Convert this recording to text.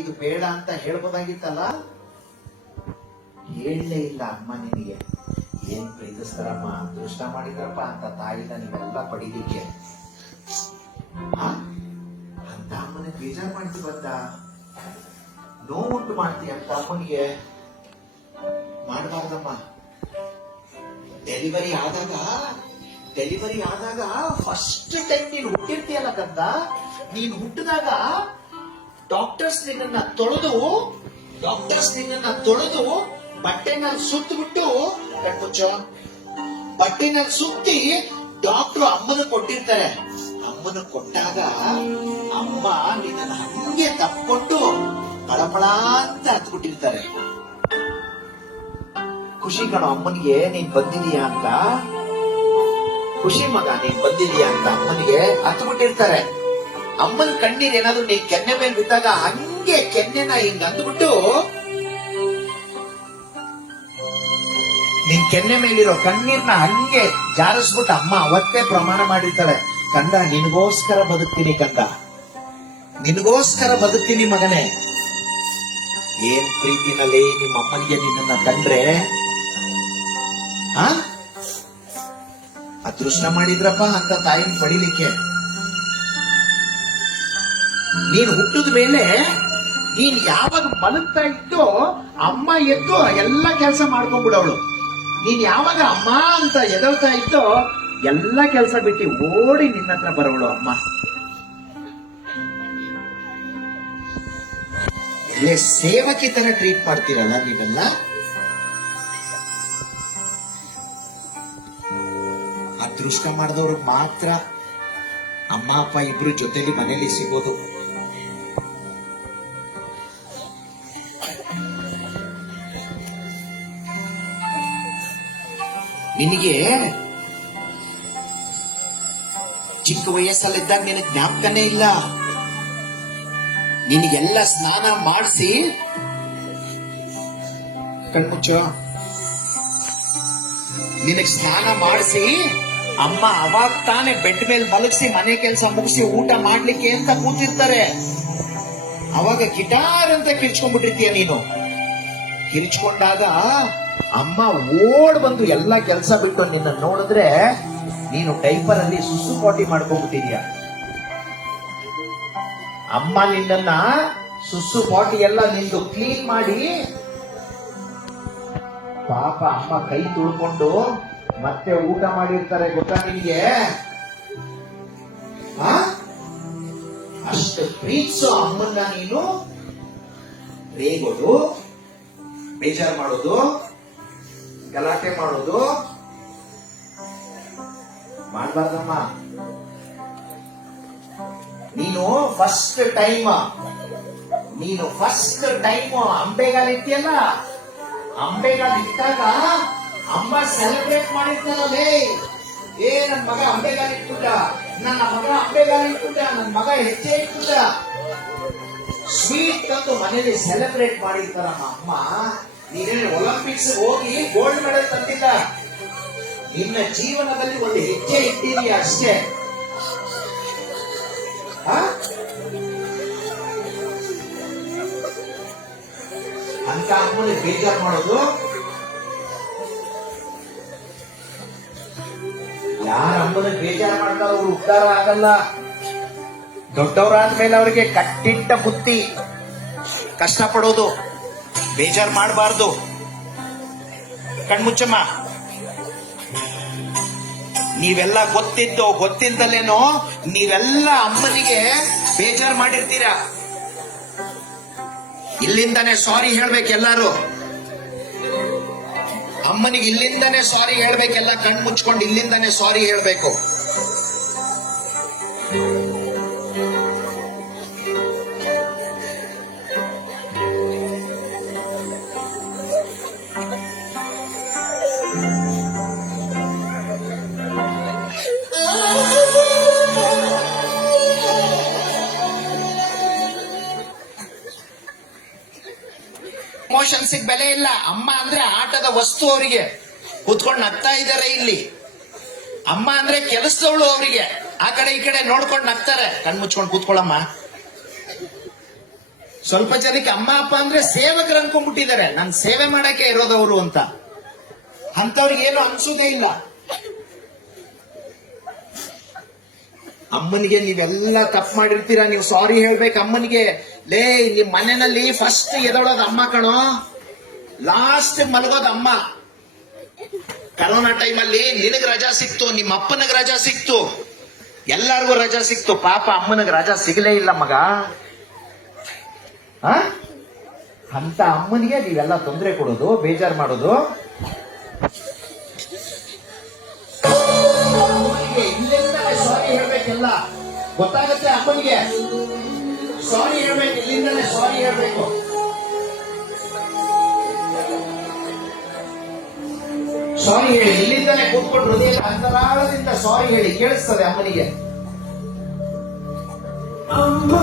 ಇದು ಬೇಡ ಅಂತ ಹೇಳ್ಬೋದಾಗಿತ್ತಲ್ಲ, ಹೇಳಲೇ ಇಲ್ಲ ಅಮ್ಮ. ನಿನಗೆ ಏನ್ ಪ್ರೀತಿಸ್ತಾರಮ್ಮ, ಅದೃಷ್ಟ ಮಾಡಿದ್ರಪ್ಪ ಅಂತ ತಾಯಿನ ನೀವೆಲ್ಲ ಪಡೀಲಿಕ್ಕೆ. ಅಂತ ಅಮ್ಮನೆ ಬೇಜಾರು ಮಾಡ್ತಿ ಬಂದ, ನೋವುಂಟು ಮಾಡ್ತಿ ಅಂತ ಅಮ್ಮನಿಗೆ ಮಾಡಬಾರ್ದಮ್ಮ. ಡೆಲಿವರಿ ಆದಾಗ ಫಸ್ಟ್ ಟೈಮ್ ನೀನು ಹುಟ್ಟಿರ್ತೀಯಲ್ಲ ಕಂದ, ನೀನು ಹುಟ್ಟಿದಾಗ ಡಾಕ್ಟರ್ಸ್ ನಿನ್ನನ್ನ ತೊಳೆದು ಬಟ್ಟೆನಲ್ಲಿ ಸುತ್ತಬಿಟ್ಟು ಕಣ್ಮುಚ್ಚೋ, ಬಟ್ಟೆನಲ್ಲಿ ಸುತ್ತಿ ಡಾಕ್ಟರ್ ಅಮ್ಮನ ಕೊಟ್ಟಿರ್ತಾರೆ. ಅಮ್ಮನ ಕೊಟ್ಟಾಗ ಅಮ್ಮ ನಿನ್ನ ಹಂಗೆ ತಪ್ಪಿಕೊಂಡು ಪಳಪಳ ಅಂತ ಹತ್ಬಿಟ್ಟಿರ್ತಾರೆ. ಖುಷಿ ಕಣೋ ಅಮ್ಮನಿಗೆ ನೀನ್ ಬಂದಿದೀಯಾ ಅಂತ, ಖುಷಿ ಮಗ ನೀನ್ ಬಂದಿದೀಯಾ ಅಂತ ಅಮ್ಮನಿಗೆ ಹತ್ಬಿಟ್ಟಿರ್ತಾರೆ. ಅಮ್ಮನ ಕಣ್ಣೀರ್ ಏನಾದ್ರು ನೀನ್ ಕೆನ್ನೆ ಮೇಲೆ ಬಿದ್ದಾಗ ಹಂಗೆ ಕೆನ್ನೆನ ಹಿಂಗ್ ಅಂದ್ಬಿಟ್ಟು ನಿನ್ ಕೆನ್ನೆ ಮೇಲಿರೋ ಕಣ್ಣೀರ್ನ ಹಂಗೆ ಜಾರಿಸ್ಬಿಟ್ಟು ಅಮ್ಮ ಅವತ್ತೇ ಪ್ರಮಾಣ ಮಾಡಿರ್ತಾಳೆ, ಕಂದ ನಿನಗೋಸ್ಕರ ಬದುಕ್ತೀನಿ, ಕಂದ ನಿನಗೋಸ್ಕರ ಬದುಕ್ತೀನಿ ಮಗನೇ. ಏನ್ ಪ್ರೀತಿನಲ್ಲಿ ನಿಮ್ಮ ಅಮ್ಮನಿಗೆ ನಿನ್ನನ್ನ ಕಂಡ್ರೆ ಅದೃಷ್ಟ ಮಾಡಿದ್ರಪ್ಪ ಅಂತ ತಾಯಿನ ಪಡಿಲಿಕ್ಕೆ. ನೀನು ಹುಟ್ಟಿದ ಮೇಲೆ ನೀನ್ ಯಾವಾಗ ಮಲಗ್ತಾ ಇತ್ತು ಅಮ್ಮ ಎದ್ದು ಎಲ್ಲ ಕೆಲಸ ಮಾಡ್ಕೊಂಡ್ಬಿಡವಳು. ನೀನ್ ಯಾವಾಗ ಅಮ್ಮ ಅಂತ ಎದಳ್ತಾ ಇತ್ತೋ ಎಲ್ಲ ಕೆಲಸ ಬಿಟ್ಟು ಓಡಿ ನಿನ್ನ ಹತ್ರ ಬರೋಳು ಅಮ್ಮ. ಇಲ್ಲೇ ಸೇವಕಿ ತರ ಟ್ರೀಟ್ ಮಾಡ್ತೀರಲ್ಲ ನೀವೆಲ್ಲ. ಅದೃಷ್ಟ ಮಾಡಿದವ್ರು ಮಾತ್ರ ಅಮ್ಮ ಅಪ್ಪ ಇಬ್ರು ಜೊತೆಲಿ ಮನೇಲಿ ಸಿಗೋದು. ನಿನಗೆ ಚಿಕ್ಕ ವಯಸ್ಸಲ್ಲಿದ್ದಾಗ ನಿನಗೆ ಜ್ಞಾಪಕನೇ ಇಲ್ಲ. ನಿನಗೆಲ್ಲ ಸ್ನಾನ ಮಾಡಿಸಿ ಕಣ್ಮುಚ್ಚೋ, ನಿನಗೆ ಸ್ನಾನ ಮಾಡಿಸಿ ಅಮ್ಮ ಅವಾಗ ತಾನೇ ಬೆಡ್ ಮೇಲೆ ಮಲಗಿಸಿ ಮನೆ ಕೆಲಸ ಮುಗಿಸಿ ಊಟ ಮಾಡ್ಲಿಕ್ಕೆ ಅಂತ ಕೂತಿರ್ತಾರೆ. ಅವಾಗ ಗಿಟಾರ್ ಅಂತ ಕಿರ್ಚ್ಕೊಂಡ್ಬಿಟ್ಟಿರ್ತೀಯ ನೀನು. ಕಿರ್ಚ್ಕೊಂಡಾಗ ಅಮ್ಮ ಓಡ್ ಬಂದು ಎಲ್ಲಾ ಕೆಲಸ ಬಿಟ್ಟು ನಿನ್ನ ನೋಡಿದ್ರೆ ನೀನು ಡೈಪರ್ ಅಲ್ಲಿ ಸುಸು ಪಾಟಿ ಮಾಡ್ಕೊಂಡ್ಬಿಟ್ಟಿದ್ಯಾ. ಅಮ್ಮ ನಿನ್ನನ್ನ ಸುಸು ಪಾಟಿ ಎಲ್ಲ ನಿಂದು ಕ್ಲೀನ್ ಮಾಡಿ ಪಾಪ ಅಮ್ಮ ಕೈ ತುಳ್ಕೊಂಡು ಮತ್ತೆ ಊಟ ಮಾಡಿರ್ತಾರೆ, ಗೊತ್ತಾ ನಿನಗೆ? ಅಷ್ಟು ಪ್ರೀತಿಸೋ ಅಮ್ಮನ್ನ ನೀನು ರೇಗೋದು, ಬೇಜಾರು ಮಾಡೋದು, ಗಲಾಟೆ ಮಾಡೋದು ಮಾಡಬಾರ್ದಮ್ಮ. ನೀನು ಫಸ್ಟ್ ಟೈಮ್ ಅಂಬೆಗಾಲ ಇಟ್ಟಿಯಲ್ಲ, ಅಂಬೆಗಾಲ ಇಟ್ಟಾಗ ಅಮ್ಮ ಸೆಲೆಬ್ರೇಟ್ ಮಾಡಿರ್ತಾರಲ್ಲೇ, ನನ್ ಮಗ ಅಂಬೆಗಾಲ ಇಟ್ಬಿಟ್ಟ, ನನ್ನ ಮಗ ಹೆಜ್ಜೆ ಇಟ್ಬಿಟ್ಟ, ಸ್ವೀಟ್ ತಂದು ಮನೇಲಿ ಸೆಲೆಬ್ರೇಟ್ ಮಾಡಿರ್ತಾರಮ್ಮ ಅಮ್ಮ. ನೀನೇನು ಒಲಿಂಪಿಕ್ಸ್ ಹೋಗಿ ಗೋಲ್ಡ್ ಮೆಡಲ್ ತಂದಿಲ್ಲ, ನಿನ್ನ ಜೀವನದಲ್ಲಿ ಒಂದು ಹೆಜ್ಜೆ ಇಟ್ಟಿದೀಯ ಅಷ್ಟೇ. ಅಂತ ಅಮ್ಮನ ಬೇಜಾರು ಮಾಡೋದು. ಯಾರ ಅಮ್ಮನ ಬೇಜಾರು ಮಾಡ್ತಾರೆ ಅವ್ರು ಉದ್ಧಾರ ಆಗಲ್ಲ. ದೊಡ್ಡವರಾದ್ಮೇಲೆ ಅವ್ರಿಗೆ ಕಟ್ಟಿಟ್ಟ ಬುತ್ತಿ, ಕಷ್ಟಪಡೋದು, ಬೇಜಾರು ಮಾಡಬಾರ್ದು. ಕಣ್ಮುಚ್ಚಮ್ಮ, ನೀವೆಲ್ಲ ಗೊತ್ತಿಲ್ದಲೇನೋ ನೀವೆಲ್ಲ ಅಮ್ಮನಿಗೆ ಬೇಜಾರು ಮಾಡಿರ್ತೀರಾ. ಇಲ್ಲಿಂದಾನೆ ಸಾರಿ ಹೇಳ್ಬೇಕು ಎಲ್ಲಾರು. ಅಮ್ಮನಿಗೆ ಇಲ್ಲಿಂದಾನೆ ಸಾರಿ ಹೇಳ್ಬೇಕೆಲ್ಲ, ಕಣ್ಣು ಮುಚ್ಕೊಂಡು ಇಲ್ಲಿಂದಾನೆ ಸಾರಿ ಹೇಳ್ಬೇಕು. ಎಮೋಷನ್ಸ್ ಬೆಲೆ ಇಲ್ಲ. ಅಮ್ಮ ಅಂದ್ರೆ ಆಟದ ವಸ್ತು, ಅವರಿಗೆ ಕೂತ್ಕೊಂಡು ನಗ್ತಾ ಇದ್ದಾರೆ ಇಲ್ಲಿ. ಅಮ್ಮ ಅಂದ್ರೆ ಕೆಲಸದವಳು, ಅವರಿಗೆ ಆ ಕಡೆ ಈ ಕಡೆ ನೋಡ್ಕೊಂಡು ನಗ್ತಾರೆ. ಕಣ್ಮುಚ್ಕೊಂಡು ಕೂತ್ಕೊಳ್ಳಮ್ಮ. ಸ್ವಲ್ಪ ಜನಕ್ಕೆ ಅಮ್ಮ ಅಪ್ಪ ಅಂದ್ರೆ ಸೇವಕರು ಅನ್ಕೊಂಡ್ಬಿಟ್ಟಿದ್ದಾರೆ, ನನ್ ಸೇವೆ ಮಾಡಕ್ಕೆ ಇರೋದವರು ಅಂತ. ಅಂತವ್ರಿಗೆ ಏನು ಅನ್ಸೋದೇ ಇಲ್ಲ. ಅಮ್ಮನಿಗೆ ನೀವೆಲ್ಲ ತಪ್ಪು ಮಾಡಿರ್ತೀರಾ, ನೀವು ಸಾರಿ ಹೇಳ್ಬೇಕು ಅಮ್ಮನಿಗೆ. ಲೇ, ನಿಮ್ ಮನೆಯಲ್ಲಿ ಫಸ್ಟ್ ಎದೋಡೋದು ಅಮ್ಮ ಕಣೋ, ಲಾಸ್ಟ್ ಮಲಗೋದು ಅಮ್ಮ. ಕರೋನಾ ಟೈಮಲ್ಲಿ ನಿನಗ್ ರಜಾ ಸಿಕ್ತು, ನಿಮ್ಮ ಅಪ್ಪನಿಗೆ ರಜಾ ಸಿಕ್ತು, ಎಲ್ಲಾರ್ಗೂ ರಜಾ ಸಿಕ್ತು. ಪಾಪ ಅಮ್ಮನಿಗೆ ರಜಾ ಸಿಗಲೇ ಇಲ್ಲ ಮಗ. ಅಂತ ಅಮ್ಮನಿಗೆ ನೀವೆಲ್ಲ ತೊಂದರೆ ಕೊಡೋದು, ಬೇಜಾರು ಮಾಡೋದು. ಇಲ್ಲಿಂದಲೇ ಸಾರಿ ಹೇಳ್ಬೇಕೆಲ್ಲ ಗೊತ್ತಾಗತ್ತೆ ಅಮ್ಮನಿಗೆ. ಸಾರಿ ಹೇಳ್ಬೇಕು, ಇಲ್ಲಿಂದಲೇ ಸಾರಿ ಹೇಳ್ಬೇಕು. ಸಾರಿ ಹೇಳಿ, ಇಲ್ಲಿಂದಲೇ ಕೂತ್ಕೊಂಡು ಹೃದಯ ಅಂತರಾಳದಿಂದ ಸಾರಿ ಹೇಳಿ, ಕೇಳಿಸ್ತದೆ ಅಮ್ಮನಿಗೆ. ಅಮ್ಮ